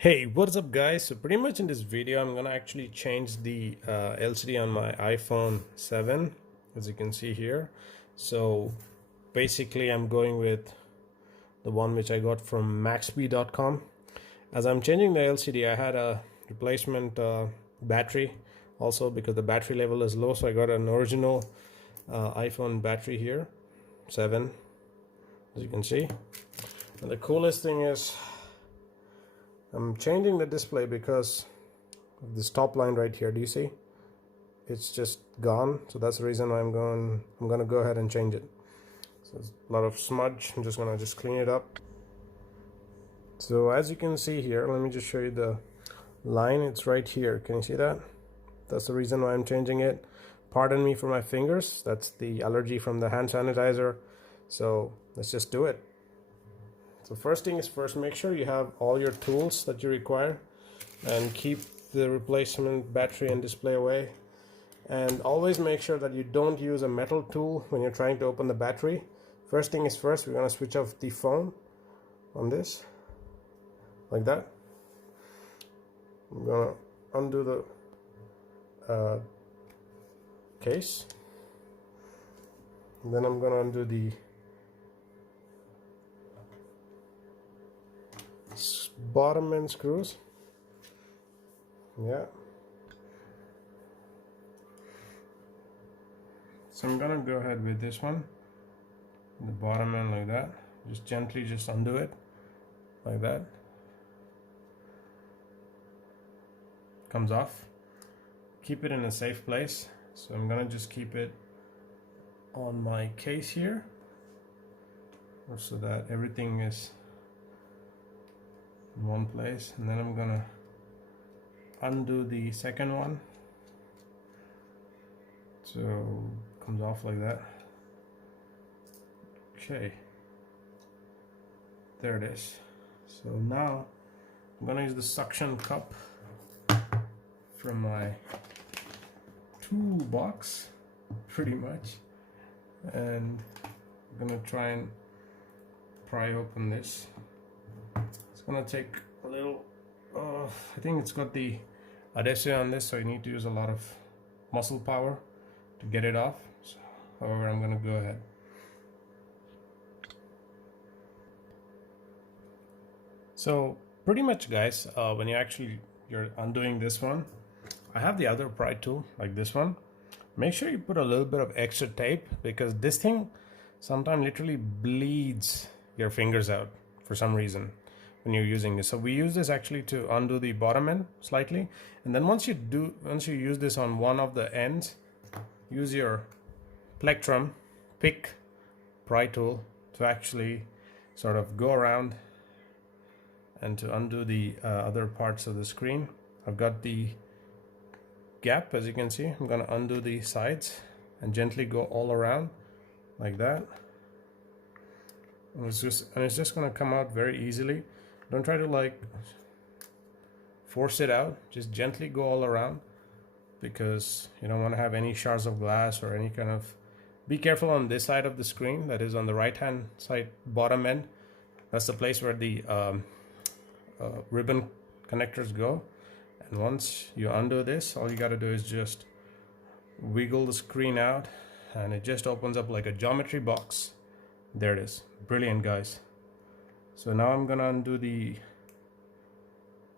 Hey, what's up guys? So pretty much in this video I'm gonna actually change the LCD on my iPhone 7, as you can see here. So basically I'm going with the one which I got from maxb.com. As I'm changing the LCD, I had a replacement battery also because the battery level is low, so I got an original iPhone battery here, 7, as you can see. And the coolest thing is I'm changing the display because of this top line right here. Do you see? It's just gone. So that's the reason why I'm gonna go ahead and change it. So there's a lot of smudge. I'm just gonna clean it up. So as you can see here, let me just show you the line. It's right here. Can you see that? That's the reason why I'm changing it. Pardon me for my fingers. That's the allergy from the hand sanitizer. So let's just do it. So first thing is first, make sure you have all your tools that you require and keep the replacement battery and display away. And always make sure that you don't use a metal tool when you're trying to open the battery. First thing is first, we're going to switch off the phone on this, like that. I'm going to undo the case. And then I'm going to undo the bottom end screws. Yeah. So I'm gonna go ahead with this one, the bottom end, like that. Just gently just undo it like that. Comes off. Keep it in a safe place. So I'm gonna just keep it on my case here so that everything is in one place, and then I'm gonna undo the second one, so comes off like that. Okay, there it is. So now I'm gonna use the suction cup from my toolbox pretty much, and I'm gonna try and pry open this. It's gonna take a little I think it's got the adhesive on this, so you need to use a lot of muscle power to get it off. So, however, I'm gonna go ahead. So pretty much guys, when you're undoing this one, I have the other pry tool like this one. Make sure you put a little bit of extra tape, because this thing sometimes literally bleeds your fingers out for some reason when you're using this. So we use this actually to undo the bottom end slightly, and then once you use this on one of the ends, use your plectrum pick pry tool to actually sort of go around and to undo the other parts of the screen. I've got the gap, as you can see. I'm going to undo the sides and gently go all around like that. And it's just going to come out very easily. Don't try to like force it out, just gently go all around, because you don't want to have any shards of glass or any kind of. Be careful on this side of the screen, that is on the right hand side bottom end. That's the place where the ribbon connectors go. And once you undo this, all you got to do is just wiggle the screen out, and it just opens up like a geometry box. There it is. Brilliant, guys. So now I'm gonna undo the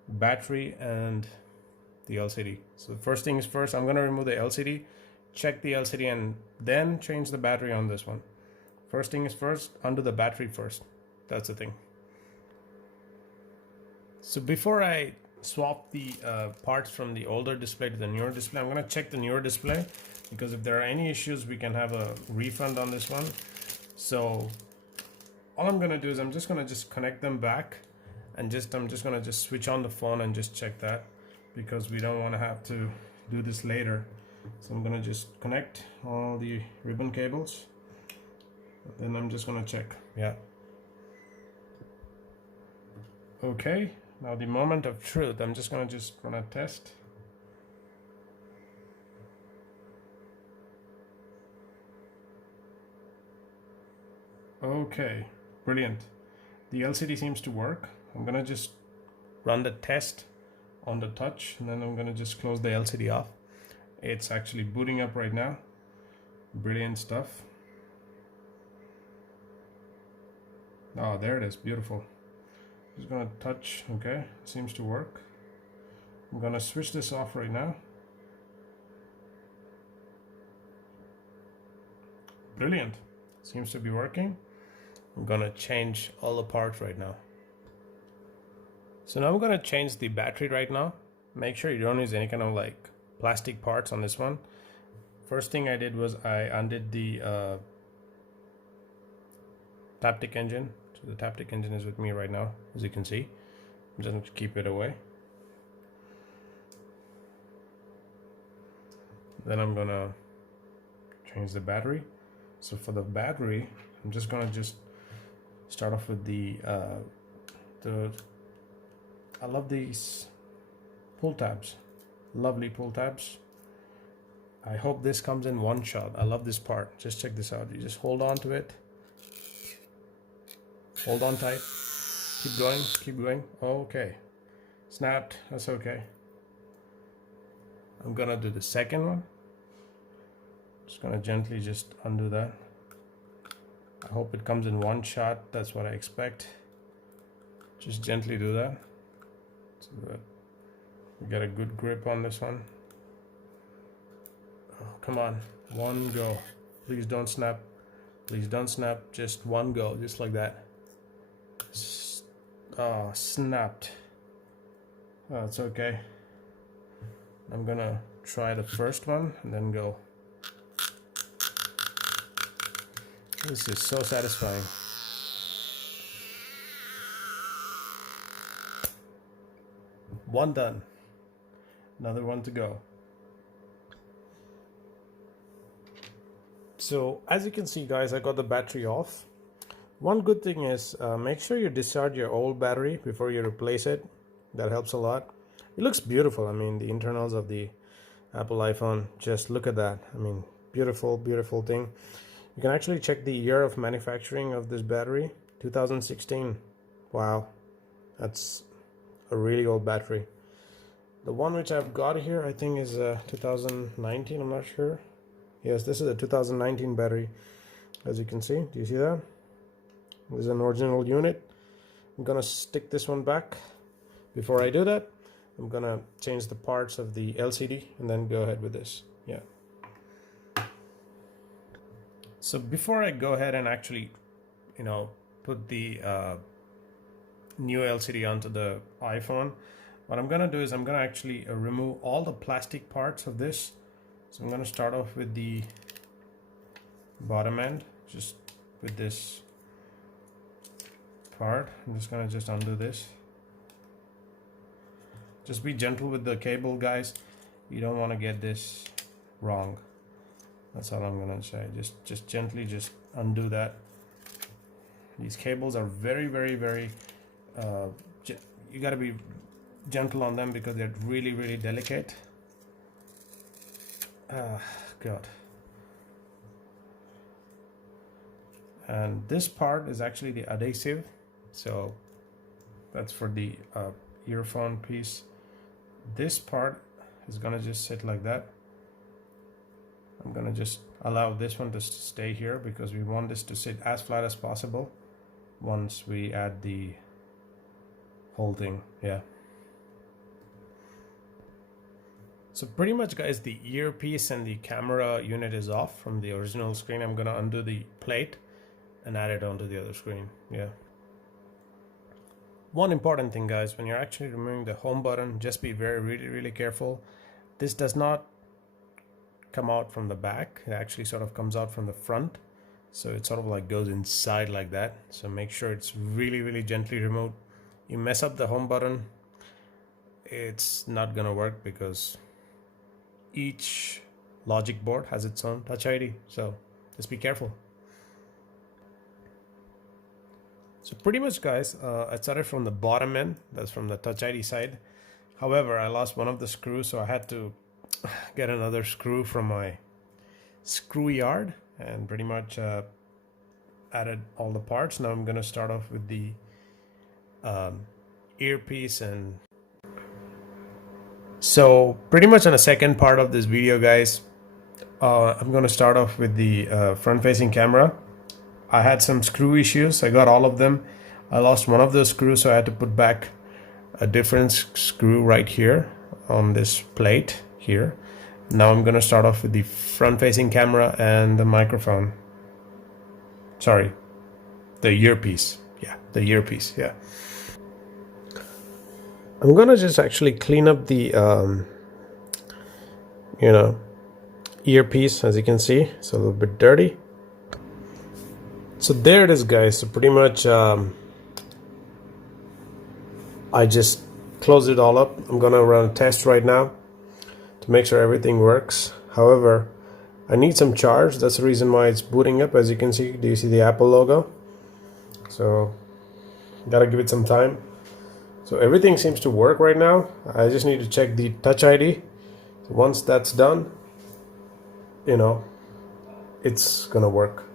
battery and the LCD. So first thing is first, I'm gonna remove the LCD, check the LCD, and then change the battery on this one. First thing is first, undo the battery first. That's the thing. So before I swap the parts from the older display to the newer display, I'm gonna check the newer display, because if there are any issues, we can have a refund on this one. So all I'm gonna do is I'm just gonna connect them back, and I'm just gonna switch on the phone and just check that, because we don't want to have to do this later. So I'm gonna just connect all the ribbon cables, then I'm just gonna check. Yeah. Okay, now the moment of truth. I'm just gonna test. Okay, brilliant. The LCD seems to work. I'm gonna just run the test on the touch, and then I'm gonna just close the LCD off. It's actually booting up right now. Brilliant stuff. Oh, there it is, beautiful. Just gonna touch, okay, seems to work. I'm gonna switch this off right now. Brilliant, seems to be working. I'm gonna change all the parts right now. So now I'm gonna change the battery right now. Make sure you don't use any kind of like plastic parts on this one. First thing I did was I undid the Taptic engine. So the Taptic engine is with me right now, as you can see. I'm just going to keep it away. Then I'm gonna change the battery. So for the battery, I'm just gonna start off with the I love these pull tabs, lovely pull tabs. I hope this comes in one shot. I love this part. Just check this out. You just hold on to it. Hold on tight. Keep going, keep going. Okay. Snapped, that's okay. I'm gonna do the second one. Just gonna gently just undo that. I hope it comes in one shot. That's what I expect. Just gently do that so that you get a good grip on this one. Oh, come on, one go. Please don't snap. Please don't snap. Just one go, just like that. Oh, snapped. Oh, it's okay. I'm gonna try the first one and then go. This is so satisfying. One done. Another one to go. So as you can see, guys, I got the battery off. One good thing is make sure you discharge your old battery before you replace it. That helps a lot. It looks beautiful. I mean, the internals of the Apple iPhone, just look at that. I mean, beautiful, beautiful thing. You can actually check the year of manufacturing of this battery, 2016. Wow, that's a really old battery. The one which I've got here, I think, is 2019. I'm not sure. Yes, this is a 2019 battery, as you can see. Do you see that? This is an original unit. I'm gonna stick this one back. Before I do that, I'm gonna change the parts of the LCD and then go ahead with this. Yeah. So before I go ahead and actually, put the new LCD onto the iPhone, what I'm gonna do is I'm gonna actually remove all the plastic parts of this. So I'm gonna start off with the bottom end, just with this part. I'm just gonna undo this. Just be gentle with the cable, guys. You don't want to get this wrong. That's all I'm gonna say. Just gently just undo that. These cables are very, very, very you got to be gentle on them because they're really, really delicate. God. And this part is actually the adhesive, so that's for the earphone piece. This part is gonna just sit like that. I'm gonna just allow this one to stay here because we want this to sit as flat as possible once we add the whole thing. Yeah. So pretty much, guys, the earpiece and the camera unit is off from the original screen. I'm gonna undo the plate and add it onto the other screen. Yeah. One important thing, guys, when you're actually removing the home button, just be really, really careful. This does not come out from the back. It actually sort of comes out from the front. So it sort of like goes inside like that. So make sure it's really, really gently removed. You mess up the home button, it's not gonna work because each logic board has its own Touch ID. So just be careful. So pretty much, guys, I started from the bottom end. That's from the Touch ID side. However, I lost one of the screws, so I had to get another screw from my screw yard and pretty much added all the parts. Now I'm going to start off with the earpiece. And so pretty much on the second part of this video, guys, I'm going to start off with the front-facing camera. I had some screw issues. I got all of them. I lost one of those screws, so I had to put back a different screw right here on this plate here. Now I'm going to start off with the front-facing camera and the microphone. Sorry, the earpiece. Yeah, the earpiece. Yeah. I'm going to just actually clean up the, earpiece. As you can see, it's a little bit dirty. So there it is, guys. So pretty much I just closed it all up. I'm gonna run a test right now to make sure everything works. However, I need some charge. That's the reason why it's booting up. As you can see, do you see the Apple logo? So gotta give it some time. So everything seems to work right now. I just need to check the Touch ID. So once that's done, it's gonna work.